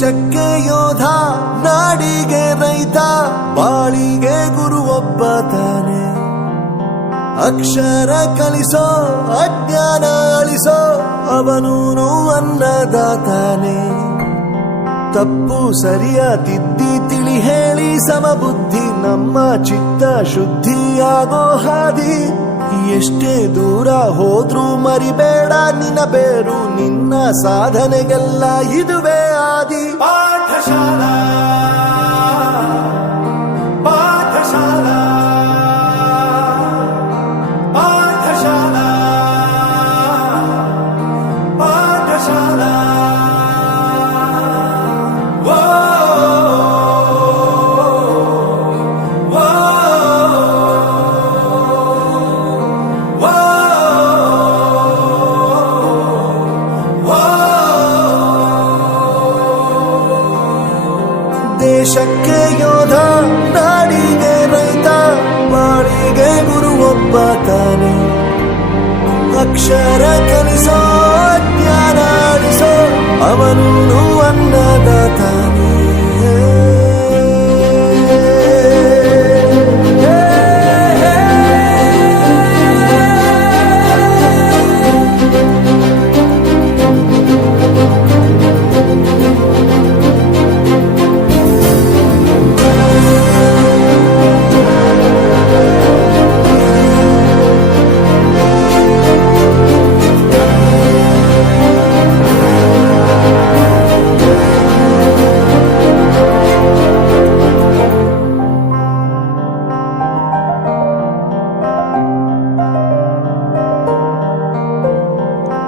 ದೇಶಕ್ಕೆ ಯೋಧ, ನಾಡಿಗೆ ರೈತ, ಬಾಳಿಗೆ ಗುರು ಒಬ್ಬ ತಾನೆ. ಅಕ್ಷರ ಕಲಿಸೋ, ಅಜ್ಞಾನ ಅಳಿಸೋ, ಅವನೂನು ಅನ್ನದಾತಾನೆ. ತಪ್ಪು ಸರಿಯ ತಿದ್ದಿ ತಿಳಿ ಹೇಳಿ ಸಮಬುದ್ಧಿ, ನಮ್ಮ ಚಿತ್ತ ಶುದ್ಧಿಯಾಗೋ ಹಾದಿ. ಎಷ್ಟೇ ದೂರ ಹೋದ್ರೂ ಮರಿಬೇಡ ನಿನ್ನ ಬೇರು, ನಿನ್ನ ಸಾಧನೆಗೆಲ್ಲ ಇದುವೇ ಆದಿ. ಪಾಠಶಾಲಾ ಪಾಠಶಾಲಾ ಪಾಠಶಾಲಾ ಪಾಠಶಾಲಾ. ದೇಶಕ್ಕೆ ಯೋಧ, ನಾಡಿಗೆ ರೈತ, ಬಾಳಿಗೆ ಗುರು ಒಬ್ಬ ತಾನೆ. ಅಕ್ಷರ ಕಲಿಸೋ, ಜ್ಞಾನ ಅಳಿಸೋ, ಅವನೂನು ಅನ್ನದಾತಾನೆ.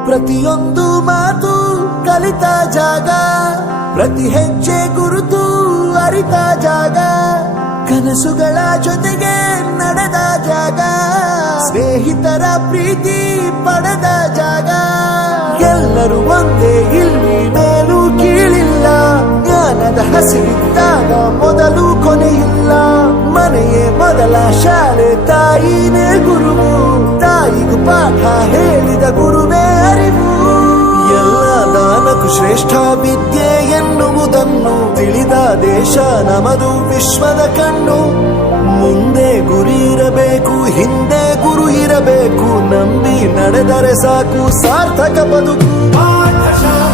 ಪ್ರತಿಯೊಂದು ಮಾತು ಕಲಿತ ಜಾಗ, ಪ್ರತಿ ಹೆಜ್ಜೆ ಗುರುತು ಅರಿತ ಜಾಗ, ಕನಸುಗಳ ಜೊತೆಗೆ ನಡೆದ ಜಾಗ, ಸ್ನೇಹಿತರ ಪ್ರೀತಿ ಪಡೆದ ಜಾಗ. ಎಲ್ಲರೂ ಒಂದೇ, ಇಲ್ಲಿ ಮೇಲೂ ಕೀಳಿಲ್ಲ, ಜ್ಞಾನದ ಹಸಿರಿದ್ದಾಗ ಮೊದಲು ಕೊನೆಯಿಲ್ಲ. ಮನೆಯೇ ಮೊದಲ ಶಾಲೆ, ತಾಯಿನೇ ಗುರುವು, ತಾಯಿಗೂ ಪಾಠ ಹೇಳಿದ ಗುರುವೇ ಅರಿವು. ಎಲ್ಲ ದಾನಕ್ಕೂ ಶ್ರೇಷ್ಠ ವಿದ್ಯೆ ಎನ್ನುವುದನ್ನು ತಿಳಿದ ದೇಶ ನಮದು, ವಿಶ್ವದ ಕಣ್ಣು. ಮುಂದೆ ಗುರಿ ಇರಬೇಕು, ಹಿಂದೆ ಗುರು ಇರಬೇಕು, ನಂಬಿ ನಡೆದರೆ ಸಾಕು ಸಾರ್ಥಕ ಬದುಕು. ಪಾಠಶಾಲಾ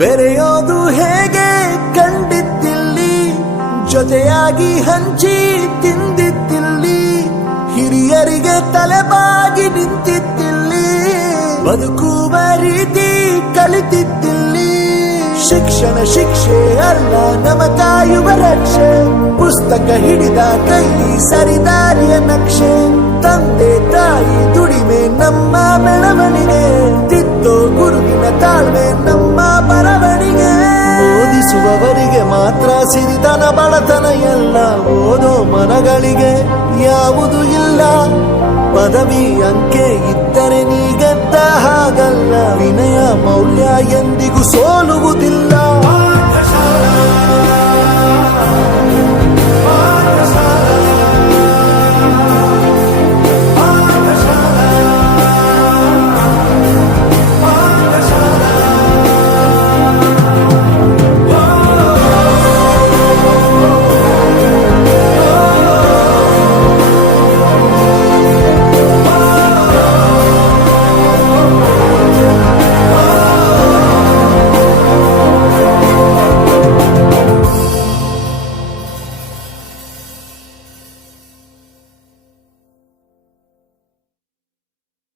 ಬೆರೆಯೋದು ಹೇಗೆ ಕಂಡಿದ್ದಿಲ್ಲಿ, ಜೊತೆಯಾಗಿ ಹಂಚಿ ತಿಂದಿದ್ದಿಲ್ಲಿ, ಹಿರಿಯರಿಗೆ ತಲೆಬಾಗಿ ನಿಂತಿದ್ದಿಲ್ಲಿ, ಬದುಕುವ ರೀತಿ ಕಲಿತಿದ್ದಿಲ್ಲಿ. ಶಿಕ್ಷಣ ಶಿಕ್ಷೆ ಅಲ್ಲ, ನಮ ಕಾಯುವ ರಕ್ಷೆ, ಪುಸ್ತಕ ಹಿಡಿದ ಕೈ ಸರಿದಾರಿಯ ನಕ್ಷೆ. ತಂದೆ ತಾಯಿ ದುಡಿಮೆ ನಮ್ಮ ಬೆಳವಣಿಗೆ, ತಿದ್ದೋ ಗುರುವಿನ ತಾಳ್ಮೆ ನಮ್ಮ ಬರವಣಿಗೆ. ಓದಿಸುವವರಿಗೆ ಮಾತ್ರ ಸಿರಿತನ ಬಡತನ ಎಲ್ಲ, ಓದೋ ಮನಗಳಿಗೆ ಯಾವುದು ಇಲ್ಲ. ಪದವಿ ಅಂಕೆ ಇದ್ದರೆ ನೀ ಗೆದ್ದ ಹಾಗಲ್ಲ, ವಿನಯ ಮೌಲ್ಯ ಎಂದಿಗೂ ಸೋಲುವುದಿಲ್ಲ.